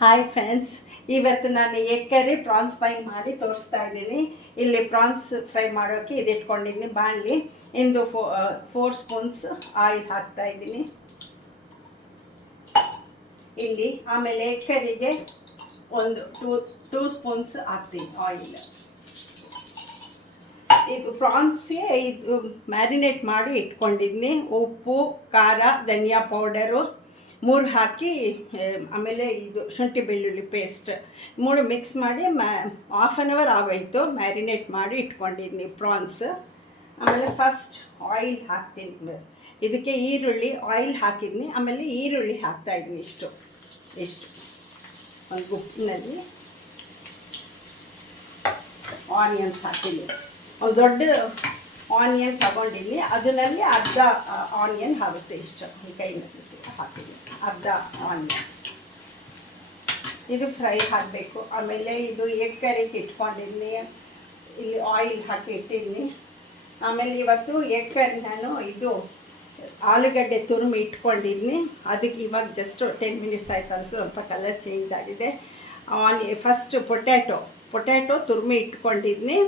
Hi friends, ಇವತ್ತು ನಾನು egg curry France fry ಮಾಡಿ ತೋರಿಸ್ತಾ ಇದ್ದೀನಿ. ಇಲ್ಲಿ ಪ್ರಾನ್ಸ್ ಫ್ರೈ ಮಾಡೋಕ್ಕೆ ಇದು ಇಟ್ಕೊಂಡಿದ್ದೀನಿ ಬಾಣಲಿ. ಇಂದು 4 ಸ್ಪೂನ್ಸ್ ಆಯಿಲ್ ಹಾಕ್ತಾ ಇದ್ದೀನಿ ಇಲ್ಲಿ. ಆಮೇಲೆ ಎಗ್ ಕರಿಗೆ ಒಂದು ಟೂ ಸ್ಪೂನ್ಸ್ ಹಾಕ್ತೀನಿ ಆಯಿಲ್. ಇದು ಪ್ರಾನ್ಸ್ಗೆ ಇದು ಮ್ಯಾರಿನೇಟ್ ಮಾಡಿ ಇಟ್ಕೊಂಡಿದ್ದೀನಿ. ಉಪ್ಪು, ಖಾರ, ಧನಿಯಾ ಪೌಡರು 3 ಹಾಕಿ, ಆಮೇಲೆ ಇದು ಶುಂಠಿ ಬೆಳ್ಳುಳ್ಳಿ ಪೇಸ್ಟ್ 3 ಮಿಕ್ಸ್ ಮಾಡಿ ಹಾಫ್ ಆನ್ ಅವರ್ ಆಗೋಯಿತು ಮ್ಯಾರಿನೇಟ್ ಮಾಡಿ ಇಟ್ಕೊಂಡಿದ್ದೀನಿ ಪ್ರಾನ್ಸ್. ಆಮೇಲೆ ಫಸ್ಟ್ ಆಯಿಲ್ ಹಾಕ್ತೀನಿ. ಇದಕ್ಕೆ ಈರುಳ್ಳಿ ಆಯಿಲ್ ಹಾಕಿದ್ದೀನಿ. ಆಮೇಲೆ ಈರುಳ್ಳಿ ಹಾಕ್ತಾಯಿದ್ದೀನಿ ಇಷ್ಟು ಒಂದು ಗುಪ್ಪಿನಲ್ಲಿ. ಆನಿಯನ್ಸ್ ಹಾಕಿದ್ದೀನಿ. ಒಂದು ದೊಡ್ಡ ಆನಿಯನ್ ತಗೊಂಡಿದ್ದೀನಿ, ಅದರಲ್ಲಿ ಅರ್ಧ ಆನಿಯನ್ ಆಗುತ್ತೆ. ಇಷ್ಟು ಈ ಕೈನಲ್ಲಿ ಹಾಕಿದ್ದೀನಿ ಅರ್ಧ ಆನಿಯನ್. ಇದು ಫ್ರೈ ಆಗಬೇಕು. ಆಮೇಲೆ ಇದು ಎಗ್ ಕರಿಗೆ ಇಟ್ಕೊಂಡಿದ್ದೀನಿ, ಇಲ್ಲಿ ಆಯಿಲ್ ಹಾಕಿ ಇಟ್ಟಿದ್ದೀನಿ. ಆಮೇಲೆ ಇವತ್ತು ಎಗ್ ಕರಿ ನಾನು ಇದು ಆಲೂಗಡ್ಡೆ ತುರುಮಿ ಇಟ್ಕೊಂಡಿದ್ದೀನಿ. ಅದಕ್ಕೆ ಇವಾಗ ಜಸ್ಟ್ 10 ಮಿನಿಟ್ಸ್ ಆಯ್ತು, ಸ್ವಲ್ಪ ಕಲರ್ ಚೇಂಜ್ ಆಗಿದೆ. ಫಸ್ಟ್ ಪೊಟ್ಯಾಟೊ ತುರುಮಿ ಇಟ್ಕೊಂಡಿದ್ದೀನಿ.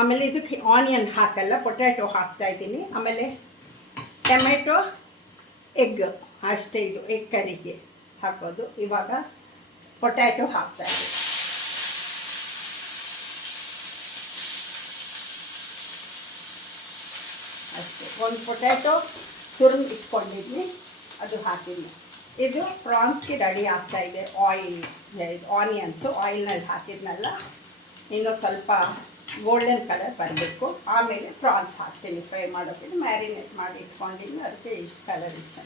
ಆಮೇಲೆ ಇದಕ್ಕೆ ಆನಿಯನ್ ಹಾಕಲ್ಲ, ಪೊಟ್ಯಾಟೊ ಹಾಕ್ತಾಯಿದ್ದೀನಿ. ಆಮೇಲೆ ಟೊಮೆಟೊ, ಎಗ್ ಅಷ್ಟೇ. ಇದು ಎಗ್ ಕರಿಗೆ ಹಾಕೋದು. ಇವಾಗ ಪೊಟ್ಯಾಟೊ ಹಾಕ್ತಾಯಿದ್ದೀನಿ. ಅಷ್ಟೇ, ಒಂದು ಪೊಟ್ಯಾಟೊ ತುರಿದು ಇಟ್ಕೊಂಡಿದ್ವಿ, ಅದು ಹಾಕಿದ್ವಿ. ಇದು ಪ್ರಾನ್ಸ್ಗೆ ರೆಡಿ ಆಗ್ತಾಯಿದೆ. ಆನಿಯನ್ಸು ಆಯಿಲ್ನಲ್ಲಿ ಹಾಕಿದ್ನಲ್ಲ, ಇನ್ನೂ ಸ್ವಲ್ಪ ಗೋಲ್ಡನ್ ಕಲರ್ ಬರಬೇಕು. ಆಮೇಲೆ ಪ್ರಾನ್ಸ್ ಹಾಕ್ತೀನಿ ಫ್ರೈ ಮಾಡೋಕ್ಕೆ. ಮ್ಯಾರಿನೇಟ್ ಮಾಡಿ ಇಟ್ಕೊಂಡಿದ್ದೀನಿ, ಅದಕ್ಕೆ ಇಷ್ಟು ಕಲರ್ ಇಷ್ಟ,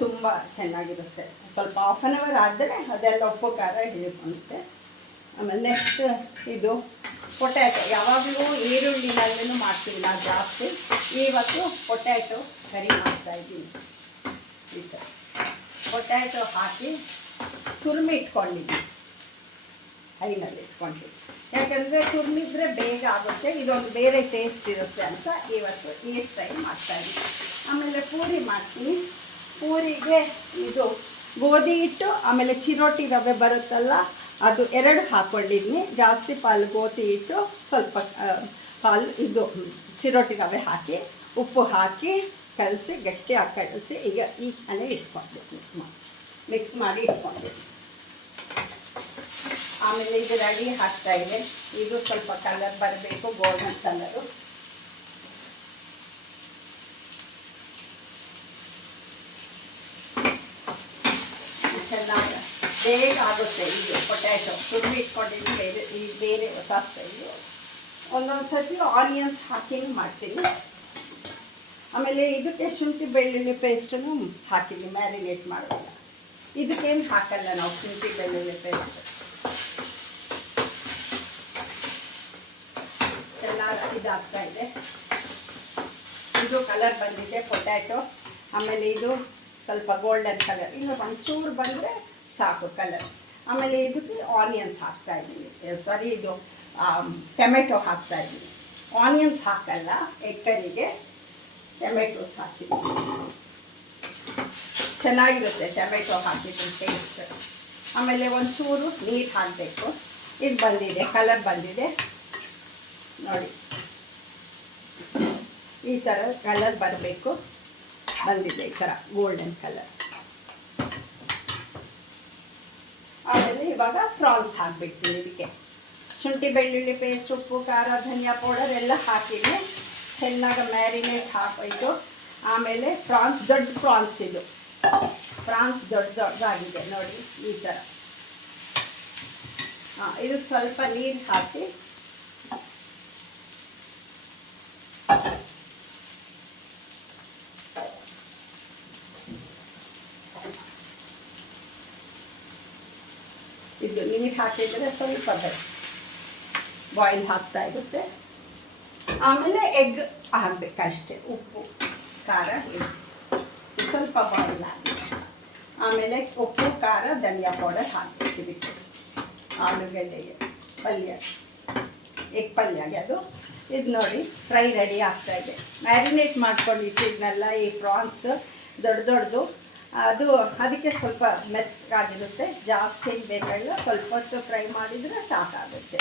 ತುಂಬ ಚೆನ್ನಾಗಿರುತ್ತೆ. ಸ್ವಲ್ಪ ಹಾಫ್ ಆನ್ ಅವರ್ ಆದರೆ ಅದೆಲ್ಲ ಉಪ್ಪು ಖಾರ ಹಿಡ್ಕೊಳ್ಳುತ್ತೆ. ಆಮೇಲೆ ನೆಕ್ಸ್ಟ್ ಇದು ಪೊಟ್ಯಾಟೊ. ಯಾವಾಗಲೂ ಈರುಳ್ಳಿನಲ್ಲೂ ಮಾಡ್ತೀವಿ ನಾವು ಜಾಸ್ತಿ. ಇವತ್ತು ಪೊಟ್ಯಾಟೊ ಕರಿ ಮಾಡ್ತಾಯಿದ್ದೀನಿ. ಈ ಥರ ಪೊಟ್ಯಾಟೊ ಹಾಕಿ ತುರಿಮಿ ಇಟ್ಕೊಂಡಿದ್ದೀನಿ, ಐನಲ್ಲಿ ಇಟ್ಕೊಂಡಿದ್ದೀನಿ. ಯಾಕಂದರೆ ತುರಿಮಿದ್ರೆ ಬೇಗ ಆಗುತ್ತೆ, ಇದೊಂದು ಬೇರೆ ಟೇಸ್ಟ್ ಇರುತ್ತೆ ಅಂತ ಇವತ್ತು ಈ ಸ್ಟೈಲ್ ಮಾಡ್ತಾಯಿದ್ದೀನಿ. ಆಮೇಲೆ ಪೂರಿ ಮಾಡ್ತೀನಿ. ಪೂರಿಗೆ ಇದು ಗೋಧಿ ಹಿಟ್ಟು, ಆಮೇಲೆ ಚಿರೋಟಿ ರವೆ ಬರುತ್ತಲ್ಲ, ಅದು 2 ಹಾಕ್ಕೊಂಡಿದ್ದೀನಿ. ಜಾಸ್ತಿ ಪಾಲು ಗೋಧಿ ಹಿಟ್ಟು, ಸ್ವಲ್ಪ ಪಾಲು ಇದು ಚಿರೋಟಿ ರವೆ ಹಾಕಿ, ಉಪ್ಪು ಹಾಕಿ ಕಲಸಿ, ಗಟ್ಟಿಯಾಗಿ ಕಲಸಿ ಈಗ ಈ ಮನೆ ಇಟ್ಕೊಂಡಿದ್ದೀನಿ, ಮಿಕ್ಸ್ ಮಾಡಿ ಇಟ್ಕೊಂಡಿದ್ದೀನಿ. ಆಮೇಲೆ ಇದು ರೆಡಿ ಹಾಕ್ತಾಯಿದೆ. ಇದು ಸ್ವಲ್ಪ ಕಲರ್ ಬರಬೇಕು, ಗೋಲ್ಡನ್ ಕಲರು. ಚೆನ್ನಾಗಿ ಬೇಗ ಆಗುತ್ತೆ. ಇದು ಪೊಟ್ಯಾಟೊ ತುರಿದು ಇಟ್ಕೊಂಡಿದ್ದು ಬೇರೆ ಹೊಸ ಸ್ಟೈಲು. ಒಂದೊಂದು ಸರ್ತಿ ಆನಿಯನ್ಸ್ ಹಾಕಿ ಮಾಡ್ತೀನಿ. ಆಮೇಲೆ ಇದಕ್ಕೆ ಶುಂಠಿ ಬೆಳ್ಳುಳ್ಳಿ ಪೇಸ್ಟನ್ನು ಹಾಕಿದ್ದೀನಿ ಮ್ಯಾರಿನೇಟ್ ಮಾಡುವಾಗ. ಇದಕ್ಕೇನು ಹಾಕಲ್ಲ ನಾವು ಶುಂಠಿ ಬೆಳ್ಳುಳ್ಳಿ ಪೇಸ್ಟ್. ಎಲ್ಲ ಇದಾಗ್ತಾಯಿದೆ. ಇದು ಕಲರ್ ಬಂದಿದೆ ಪೊಟ್ಯಾಟೊ. ಆಮೇಲೆ ಇದು ಸ್ವಲ್ಪ ಗೋಲ್ಡನ್ ಕಲರ್, ಇನ್ನು ಒಂಚೂರು ಬಂದರೆ ಸಾಕು ಕಲರ್. ಆಮೇಲೆ ಇದಕ್ಕೆ ಆನಿಯನ್ಸ್ ಹಾಕ್ತಾಯಿದ್ದೀನಿ, ಇದು ಟೊಮೆಟೊ ಹಾಕ್ತಾಯಿದ್ದೀನಿ. ಆನಿಯನ್ಸ್ ಹಾಕಲ್ಲ ಎಗ್ ಕರಿಗೆ, ಟೊಮೆಟೊಸ್ ಹಾಕಿದ್ದೀನಿ. ಚೆನ್ನಾಗಿರುತ್ತೆ ಟೊಮೆಟೊ ಹಾಕಿದ್ದು ಟೇಸ್ಟ್. ಆಮೇಲೆ ಒಂಚೂರು ನೀರು ಹಾಕಬೇಕು. ಇದು ಬಂದಿದೆ, ಕಲರ್ ಬಂದಿದೆ ನೋಡಿ, ಈ ಥರ ಕಲರ್ ಬರಬೇಕು. ಬಂದಿದೆ ಈ ಥರ ಗೋಲ್ಡನ್ ಕಲರ್. ಆಮೇಲೆ ಇವಾಗ ಪ್ರಾನ್ಸ್ ಹಾಕ್ಬಿಡ್ತೀನಿ. ಇದಕ್ಕೆ ಶುಂಠಿ ಬೆಳ್ಳುಳ್ಳಿ ಪೇಸ್ಟ್, ಉಪ್ಪು, ಖಾರ, ಧನಿಯಾ ಪೌಡರ್ ಎಲ್ಲ ಹಾಕಿದ್ದೀನಿ. ಚೆನ್ನಾಗಿ ಮ್ಯಾರಿನೇಟ್ ಹಾಕೋಯ್ತು. ಆಮೇಲೆ ಪ್ರಾನ್ಸ್, ದೊಡ್ಡ ಪ್ರಾನ್ಸ್ ಇದು. ಪ್ರಾನ್ಸ್ ದೊಡ್ಡದಾಗಿದೆ ನೋಡಿ, ಈ ಥರ. ಇದು ಸ್ವಲ್ಪ ನೀರು ಹಾಕಿ ಇದು ನೀರು ಹಾಕಿದರೆ ಸ್ವಲ್ಪ ಬಾಯ್ಲ್ ಆಗ್ತಾ ಇರುತ್ತೆ. ಆಮೇಲೆ ಎಗ್ ಹಾಕಬೇಕಷ್ಟೆ, ಉಪ್ಪು ಖಾರ ಸ್ವಲ್ಪ ಬಾಯ್ಲ್ ಹಾಕಿ. ಆಮೇಲೆ ಉಪ್ಪು ಖಾರ ಧನಿಯಾ ಪೌಡರ್ ಹಾಕಬೇಕು. ಇದಕ್ಕೆ ಆಲೂಗಡ್ಡೆಗೆ ಪಲ್ಯ, ಎಗ್ ಪಲ್ಯಗೆ ಅದು. ಇದು ನೋಡಿ ಫ್ರೈ ರೆಡಿ ಆಗ್ತಾಯಿದೆ. ಮ್ಯಾರಿನೇಟ್ ಮಾಡ್ಕೊಂಡು ಇಟ್ಟಿದ್ನಲ್ಲ ಈ ಪ್ರಾನ್ಸ್ ದೊಡ್ಡದು, ಅದು ಅದಕ್ಕೆ ಸ್ವಲ್ಪ ಮೆತ್ತಗಾಗಿರುತ್ತೆ, ಜಾಸ್ತಿ ಬೇಕಾಗಿಲ್ಲ, ಸ್ವಲ್ಪ ಹೊತ್ತು ಫ್ರೈ ಮಾಡಿದರೆ ಸಾಕಾಗುತ್ತೆ.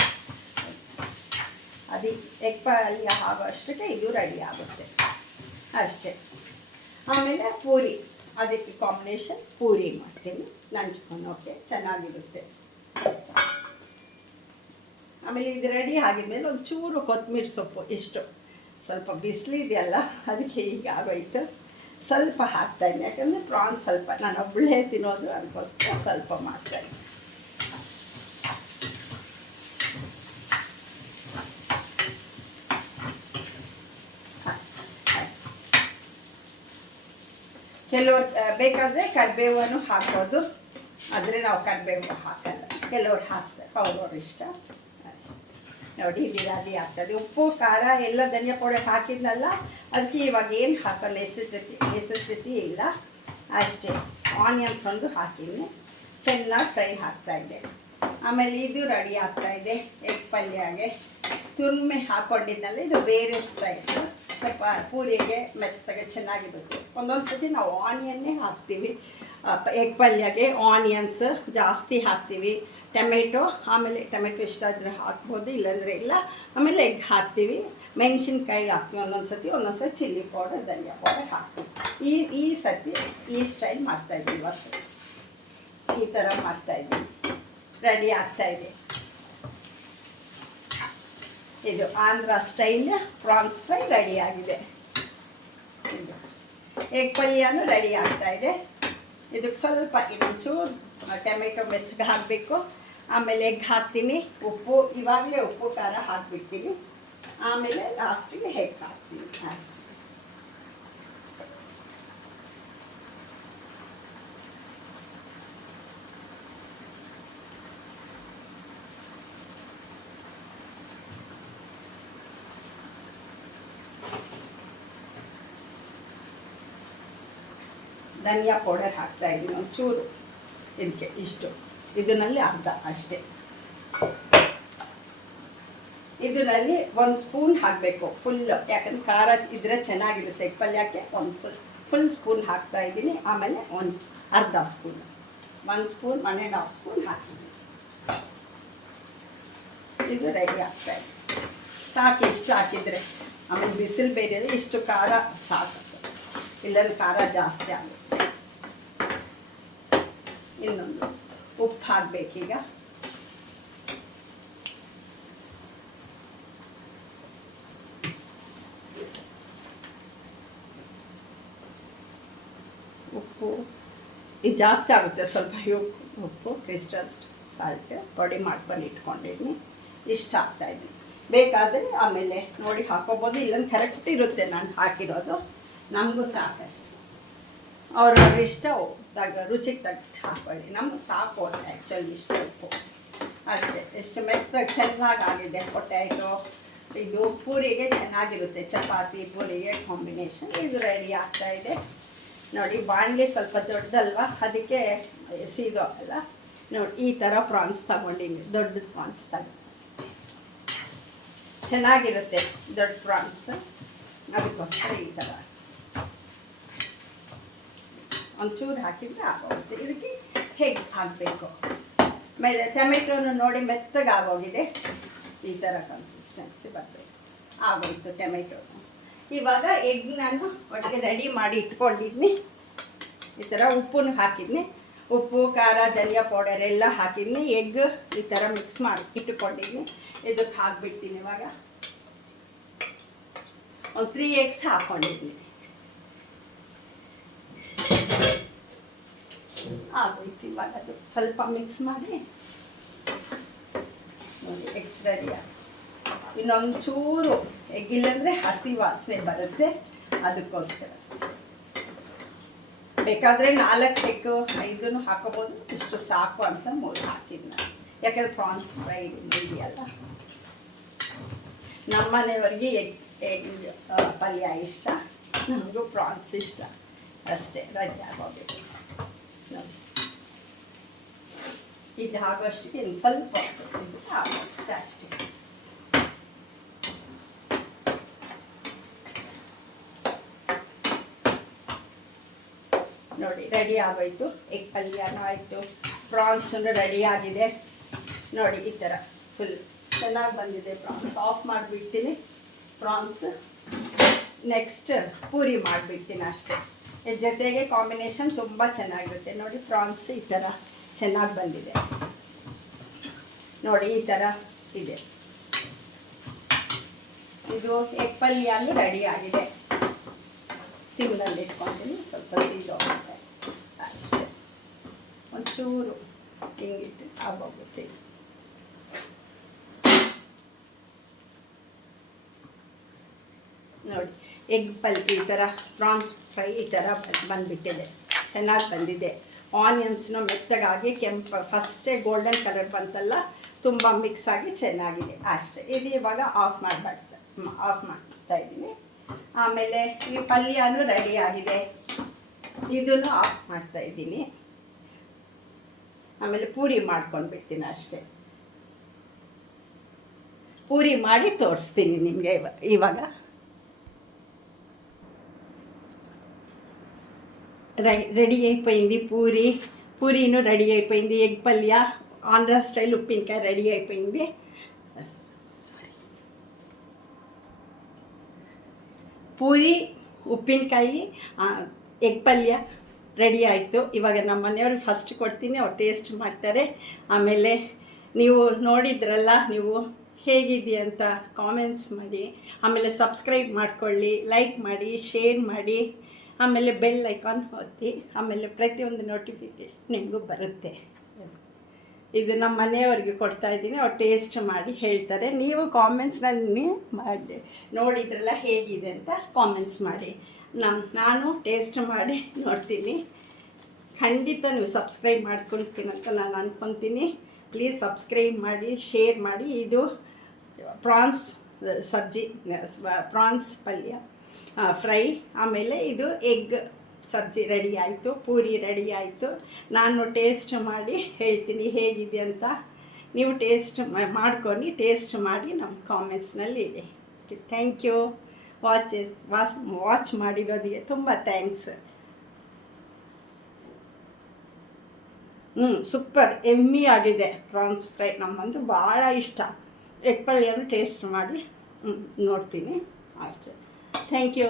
ಅದಕ್ಕೆ ಎಗ್ ಪಲ್ಯ ಆಗೋಷ್ಟಕ್ಕೆ ಇದು ರೆಡಿ ಆಗುತ್ತೆ ಅಷ್ಟೇ. ಆಮೇಲೆ ಪೂರಿ, ಅದಕ್ಕೆ ಕಾಂಬಿನೇಷನ್ ಪೂರಿ ಮಾಡ್ತೀನಿ ನಂಚ್ಕೊಳೋಕ್ಕೆ ಚೆನ್ನಾಗಿರುತ್ತೆ. ಆಮೇಲೆ ಇದು ರೆಡಿ ಆಗಿದ್ಮೇಲೆ ಒಂಚೂರು ಕೊತ್ತಂಬರಿ ಸೊಪ್ಪು, ಇಷ್ಟು ಸ್ವಲ್ಪ ಬಿಸಿಲಿದೆಯಲ್ಲ ಅದಕ್ಕೆ ಈಗ ಆಗೋಯ್ತು, ಸ್ವಲ್ಪ ಹಾಕ್ತಾಯಿದ್ದೀನಿ. ಯಾಕಂದರೆ ಪ್ರಾನ್ಸ್ ಸ್ವಲ್ಪ ನಾನು ಒಬ್ಬಳೇ ತಿನ್ನೋದು, ಅದಕ್ಕೋಸ್ಕರ ಸ್ವಲ್ಪ ಮಾಡ್ತಾಯಿದ್ದೀನಿ. ಕೆಲವ್ರು ಬೇಕಾದರೆ ಕರಿಬೇವನ್ನು ಹಾಕ್ಬೋದು, ಆದರೆ ನಾವು ಕರಿಬೇವು ಹಾಕಲ್ಲ. ಕೆಲವ್ರು ಹಾಕ್ತಾರೆ, ಅವ್ರವ್ರ ಇಷ್ಟ. ನೋಡಿ ಇದು ರೆಡಿ ಆಗ್ತದೆ. ಉಪ್ಪು ಖಾರ ಎಲ್ಲ ಧನಿಯಾ ಪೌಡರ್ ಹಾಕಿದ್ನಲ್ಲ, ಅದಕ್ಕೆ ಇವಾಗ ಏನು ಹಾಕೋ ನೆಸೆಸಿಟಿ ಇಲ್ಲ ಅಷ್ಟೇ. ಆನಿಯನ್ಸ್ ಒಂದು ಹಾಕಿದ್ದೀನಿ, ಚೆನ್ನಾಗಿ ಫ್ರೈ ಹಾಕ್ತಾಯಿದ್ದೆ. ಆಮೇಲೆ ಇದು ರೆಡಿ ಆಗ್ತಾಯಿದೆ ಎಗ್ ಪಲ್ಯಗೆ. ತುರ್ಮೆ ಹಾಕ್ಕೊಂಡಿದ್ನಲ್ಲ, ಇದು ಬೇರೆ ಸ್ಟೈಲ್, ಸ್ವಲ್ಪ ಪೂರಿಗೆ ಮೆಚ್ಚಗೆ ಚೆನ್ನಾಗಿರುತ್ತೆ. ಒಂದೊಂದು ಸತಿ ನಾವು ಆನಿಯನ್ನೇ ಹಾಕ್ತೀವಿ ಎಗ್ ಪಲ್ಯಗೆ, ಆನಿಯನ್ಸ್ ಜಾಸ್ತಿ ಹಾಕ್ತೀವಿ, ಟೊಮೆಟೊ, ಆಮೇಲೆ ಟೊಮೆಟೊ ಇಷ್ಟ ಆದರೆ ಹಾಕ್ಬೋದು, ಇಲ್ಲಾಂದರೆ ಇಲ್ಲ. ಆಮೇಲೆ ಎಗ್ ಹಾಕ್ತೀವಿ, ಮೆಣಸಿನ್ಕಾಯಿ ಹಾಕ್ತೀವಿ ಒಂದೊಂದು ಸತಿ ಚಿಲ್ಲಿ ಪೌಡರ್, ಧನಿಯಾ ಪೌಡರ್ ಹಾಕ್ತೀವಿ. ಈ ಸತಿ ಈ ಸ್ಟೈಲ್ ಮಾಡ್ತಾಯಿದ್ದೀವಿ. ಇವತ್ತು ಈ ಥರ ಮಾಡ್ತಾಯಿದ್ದೀವಿ, ರೆಡಿ ಆಗ್ತಾಯಿದೆ. ಇದು Andhra style prawns fry ready ಆಗಿದೆ. ಇದು ಎಗ್ ಪಲ್ಯನೂ ರೆಡಿ ಆಗ್ತಾಯಿದೆ. ಇದಕ್ಕೆ ಸ್ವಲ್ಪ ಇನ್ನೊಂಚೂರು ಟೊಮೆಟೊ ಮೆತ್ತಗೆ ಹಾಕಬೇಕು. ಆಮೇಲೆ ಎಗ್ ಹಾಕ್ತೀನಿ, ಉಪ್ಪು ಇವಾಗಲೇ ಉಪ್ಪು ಖಾರ ಹಾಕಿಬಿಡ್ತೀನಿ, ಆಮೇಲೆ ಲಾಸ್ಟಿಗೆ ಎಗ್ ಹಾಕ್ತೀನಿ ಅಷ್ಟೇ. ಧನಿಯಾ ಪೌಡರ್ ಹಾಕ್ತಾಯಿದ್ದೀನಿ ಒಂಚೂರು, ಇದಕ್ಕೆ ಇಷ್ಟು, ಇದರಲ್ಲಿ ಅರ್ಧ ಅಷ್ಟೇ. ಇದರಲ್ಲಿ 1 ಸ್ಪೂನ್ ಹಾಕಬೇಕು ಫುಲ್ಲು, ಯಾಕಂದ್ರೆ ಖಾರ ಇದ್ರೆ ಚೆನ್ನಾಗಿರುತ್ತೆ ಎಗ್ ಪಲ್ಯಕ್ಕೆ. ಒಂದು ಫುಲ್ ಸ್ಪೂನ್ ಹಾಕ್ತಾಯಿದ್ದೀನಿ. ಆಮೇಲೆ ಒಂದು ಅರ್ಧ ಸ್ಪೂನ್, 1 ಸ್ಪೂನ್ 1.5 ಸ್ಪೂನ್ ಹಾಕಿದ್ದೀನಿ. ಇದು ರೆಡಿ ಆಗ್ತಾಯಿದೆ. ಸಾಕು ಇಷ್ಟು ಹಾಕಿದರೆ, ಆಮೇಲೆ ಬಿಸಿಲು ಬೇರೆ ಇಷ್ಟು ಖಾರ ಸಾಕು, ಇಲ್ಲಂದ್ರೆ ಖಾರ ಜಾಸ್ತಿ ಆಗುತ್ತೆ. ಇನ್ನೊಂದು ಉಪ್ಪು ಹಾಕಬೇಕೀಗ. ಉಪ್ಪು ಇದು ಜಾಸ್ತಿ ಆಗುತ್ತೆ ಸ್ವಲ್ಪ, ಉಪ್ಪು ಕ್ರಿಸ್ಟಲ್ ಸಾಲ್ಟ್ ಪುಡಿ ಮಾಡ್ಕೊಂಡು ಇಟ್ಕೊಂಡಿದ್ದೀನಿ, ಇಷ್ಟ ಹಾಕ್ತಾಯಿದ್ದೀನಿ. ಬೇಕಾದರೆ ಆಮೇಲೆ ನೋಡಿ ಹಾಕೋಬೋದು, ಇಲ್ಲಂದ್ರೆ ಕರೆಕ್ಟ್ ಇರುತ್ತೆ ನಾನು ಹಾಕಿರೋದು, ನಮಗೂ ಸಾಕಷ್ಟು. ಅವ್ರವ್ರ ಇಷ್ಟ ರುಚಿಗೆ ತಗ್ಗಿಟ್ಟು ಹಾಕ್ಕೊಳ್ಳಿ, ನಮ್ಗೆ ಸಾಕು ಆ್ಯಕ್ಚುಲಿ ಇಷ್ಟ ಉಪ್ಪು ಅಷ್ಟೇ. ಎಷ್ಟು ಮೆತ್ತಗೆ ಚೆನ್ನಾಗಾಗಿದೆ ಪೊಟ್ಯಾಟೊ, ಇದು ಪೂರಿಗೆ ಚೆನ್ನಾಗಿರುತ್ತೆ, ಚಪಾತಿ ಪೂರಿಗೆ ಕಾಂಬಿನೇಷನ್. ಇದು ರೆಡಿ ಆಗ್ತಾಯಿದೆ ನೋಡಿ. ಬಾಣಲೆ ಸ್ವಲ್ಪ ದೊಡ್ಡದಲ್ವ, ಅದಕ್ಕೆ ಸೀದೋ ಅಲ್ಲ ನೋಡಿ. ಈ ಥರ ಪ್ರಾನ್ಸ್ ತಗೊಂಡಿನಿ, ದೊಡ್ಡ ಪ್ರಾನ್ಸ್ ಚೆನ್ನಾಗಿರುತ್ತೆ ದೊಡ್ಡ ಪ್ರಾನ್ಸ್, ಅದಕ್ಕೋಸ್ಕರ ಈ ಥರ ಒಂಚೂರು ಹಾಕಿದರೆ ಆಗೋಗುತ್ತೆ. ಇದಕ್ಕೆ ಹೇಗೆ ಹಾಕಬೇಕು. ಆಮೇಲೆ ಟೊಮೆಟೊನು ನೋಡಿ ಮೆತ್ತಗೆ ಆಗೋಗಿದೆ, ಈ ಥರ ಕನ್ಸಿಸ್ಟೆನ್ಸಿ ಬರಬೇಕು, ಆಗೋಯ್ತು ಟೊಮೆಟೊನು. ಇವಾಗ ಎಗ್ ನಾನು ಒಟ್ಟಿಗೆ ರೆಡಿ ಮಾಡಿ ಇಟ್ಕೊಂಡಿದ್ನಿ. ಈ ಥರ ಉಪ್ಪನ್ನು ಹಾಕಿದ್ನಿ, ಉಪ್ಪು ಖಾರ ಧನಿಯಾ ಪೌಡರ್ ಎಲ್ಲ ಹಾಕಿದ್ನಿ. ಎಗ್ ಈ ಥರ ಮಿಕ್ಸ್ ಮಾಡಿ ಇಟ್ಟುಕೊಂಡಿದ್ನಿ. ಇದಕ್ಕೆ ಹಾಕ್ಬಿಡ್ತೀನಿ. ಇವಾಗ ಒಂದು 3 ಎಗ್ಸ್ ಹಾಕ್ಕೊಂಡಿದ್ನಿ. ಆಗೋಯ್ತು. ಇವಾಗ ಅದು ಸ್ವಲ್ಪ ಮಿಕ್ಸ್ ಮಾಡಿ ನೋಡಿ, ಎಗ್ಸ್ ರೆಡಿ ಆಗಿ. ಇನ್ನೊಂಚೂರು ಎಗ್ ಇಲ್ಲಂದರೆ ಹಸಿ ವಾಸನೆ ಬರುತ್ತೆ, ಅದಕ್ಕೋಸ್ಕರ ಬೇಕಾದರೆ 4 ಎಗ್ 5 ಹಾಕೋಬೋದು, ಇಷ್ಟು ಸಾಕು ಅಂತ 3 ಹಾಕಿದ್ದು ನಾನು. ಯಾಕಂದರೆ ಪ್ರಾನ್ಸ್ ಫ್ರೈ ಇದೆಯಲ್ಲ. ನಮ್ಮನೆಯವ್ರಿಗೆ ಎಗ್ ಪಲ್ಯ ಇಷ್ಟ, ನಮಗೂ ಪ್ರಾನ್ಸ್ ಇಷ್ಟ ಅಷ್ಟೇ. ರೆಡಿ ಆಗೋಬೇಕು ನೋಡಿ. ಇದು ಆಗೋಷ್ಟಿಗೆ ಇನ್ನು ಸ್ವಲ್ಪ ಆಗುತ್ತೆ ಅಷ್ಟೇ. ನೋಡಿ ರೆಡಿ ಆಗೋಯ್ತು. ಎಗ್ ಪಲ್ಯನೂ ಆಯಿತು, ಪ್ರಾನ್ಸನ್ನು ರೆಡಿ ಆಗಿದೆ. ನೋಡಿ ಈ ಥರ ಫುಲ್ ಚೆನ್ನಾಗಿ ಬಂದಿದೆ ಪ್ರಾನ್ಸ್. ಆಫ್ ಮಾಡಿಬಿಡ್ತೀನಿ ಪ್ರಾನ್ಸ್. ನೆಕ್ಸ್ಟ್ ಪೂರಿ ಮಾಡಿಬಿಡ್ತೀನಿ ಅಷ್ಟೇ. ಇದ್ರ ಜೊತೆಗೆ ಕಾಂಬಿನೇಷನ್ ತುಂಬ ಚೆನ್ನಾಗಿರುತ್ತೆ. ನೋಡಿ ಪ್ರಾನ್ಸ್ ಈ ಥರ ಚೆನ್ನಾಗಿ ಬಂದಿದೆ. ನೋಡಿ ಈ ಥರ ಇದೆ. ಇದು ಎಗ್ ಪಲ್ಯನೂ ರೆಡಿ ಆಗಿದೆ. ಸಿಮ್ನಲ್ಲಿ ಇಟ್ಕೊತೀನಿ, ಸ್ವಲ್ಪ ಸೀದೋಗುತ್ತೆ ಅಷ್ಟೇ. ಒಂಚೂರು ಹಿಂಗಿಟ್ಟು ಆಗೋಗುತ್ತೆ. ನೋಡಿ ಎಗ್ ಪಲ್ಯ ಈ ಥರ, ಪ್ರಾನ್ಸ್ ಫ್ರೈ ಈ ಥರ ಬಂದುಬಿಟ್ಟಿದೆ, ಚೆನ್ನಾಗಿ ಬಂದಿದೆ. ಆನಿಯನ್ಸ್ನ ಮೆತ್ತಗಾಗಿ ಕೆಂಪು ಫಸ್ಟೇ ಗೋಲ್ಡನ್ ಕಲರ್ ಬಂತಲ್ಲ, ತುಂಬ ಮಿಕ್ಸ್ ಆಗಿ ಚೆನ್ನಾಗಿದೆ ಅಷ್ಟೇ. ಇದು ಇವಾಗ ಆಫ್ ಮಾಡ್ತಾ ಇದ್ದೀನಿ. ಆಮೇಲೆ ಈ ಪಲ್ಯನೂ ರೆಡಿ ಆಗಿದೆ, ಇದನ್ನು ಆಫ್ ಮಾಡ್ತಾ ಇದ್ದೀನಿ. ಆಮೇಲೆ ಪೂರಿ ಮಾಡ್ಕೊಂಡು ಬಿಡ್ತೀನಿ ಅಷ್ಟೇ. ಪೂರಿ ಮಾಡಿ ತೋರಿಸ್ತೀನಿ ನಿಮಗೆ ಇವಾಗ. రెడీ అయిపోయింది పూరీను రెడీ అయిపోయింది. ఎగ్ పల్య ఆంధ్ర స్టైల్ ఉప్పినకాయ రెడీ అయిపోయింది. ಪೂರಿ ಉಪ್ಪಿನಕಾಯಿ ಎಗ್ ಪಲ್ಯ ರೆಡಿ ಆಯಿತು. ಇವಾಗ ನಮ್ಮ ಮನೆಯವ್ರಿಗೆ ಫಸ್ಟ್ ಕೊಡ್ತೀನಿ, ಅವ್ರು ಟೇಸ್ಟ್ ಮಾಡ್ತಾರೆ. ಆಮೇಲೆ ನೀವು ನೋಡಿದ್ರಲ್ಲ, ನೀವು ಹೇಗಿದೆಯಂತ ಕಾಮೆಂಟ್ಸ್ ಮಾಡಿ, ಆಮೇಲೆ ಸಬ್ಸ್ಕ್ರೈಬ್ ಮಾಡ್ಕೊಳ್ಳಿ, ಲೈಕ್ ಮಾಡಿ, ಶೇರ್ ಮಾಡಿ, ಆಮೇಲೆ ಬೆಲ್ ಐಕಾನ್ ಒತ್ತಿ. ಆಮೇಲೆ ಪ್ರತಿಯೊಂದು ನೋಟಿಫಿಕೇಷನ್ ನಿಮಗೂ ಬರುತ್ತೆ. ಇದು ನಮ್ಮ ಮನೆಯವ್ರಿಗೆ ಕೊಡ್ತಾಯಿದ್ದೀನಿ, ಅವ್ರು ಟೇಸ್ಟ್ ಮಾಡಿ ಹೇಳ್ತಾರೆ. ನೀವು ಕಾಮೆಂಟ್ಸ್ನಲ್ಲಿ ಮಾಡಿ ನೋಡಿದ್ರಲ್ಲ ಹೇಗಿದೆ ಅಂತ ಕಾಮೆಂಟ್ಸ್ ಮಾಡಿ. ನಾನು ಟೇಸ್ಟ್ ಮಾಡಿ ನೋಡ್ತೀನಿ. ಖಂಡಿತ ನೀವು ಸಬ್ಸ್ಕ್ರೈಬ್ ಮಾಡ್ಕೊಳ್ತೀನಂತ ನಾನು ಅಂದ್ಕೊತೀನಿ. ಪ್ಲೀಸ್ ಸಬ್ಸ್ಕ್ರೈಬ್ ಮಾಡಿ, ಶೇರ್ ಮಾಡಿ. ಇದು ಪ್ರಾನ್ಸ್ ಸಬ್ಜಿ, ಪ್ರಾನ್ಸ್ ಪಲ್ಯ ಫ್ರೈ. ಆಮೇಲೆ ಇದು ಎಗ್ ಸಬ್ಜಿ ರೆಡಿ ಆಯಿತು, ಪೂರಿ ರೆಡಿ ಆಯಿತು. ನಾನು ಟೇಸ್ಟ್ ಮಾಡಿ ಹೇಳ್ತೀನಿ ಹೇಗಿದೆ ಅಂತ. ನೀವು ಟೇಸ್ಟ್ ಮಾಡ್ಕೊಂಡು ಟೇಸ್ಟ್ ಮಾಡಿ ನಮ್ಮ ಕಾಮೆಂಟ್ಸ್ನಲ್ಲಿ ಇಡಿ. Thank you. ವಾಚ್ ಮಾಡಿರೋದಿಗೆ ತುಂಬ ಥ್ಯಾಂಕ್ಸ್. ಸೂಪರ್ ಎಮ್ಮಿ ಆಗಿದೆ ಪ್ರಾನ್ಸ್ ಫ್ರೈ. ನಮ್ಮಂತೂ ಭಾಳ ಇಷ್ಟ. ಎಗ್ ಪಲ್ಯನೂ ಟೇಸ್ಟ್ ಮಾಡಿ ನೋಡ್ತೀನಿ ಅಷ್ಟೇ. Thank you.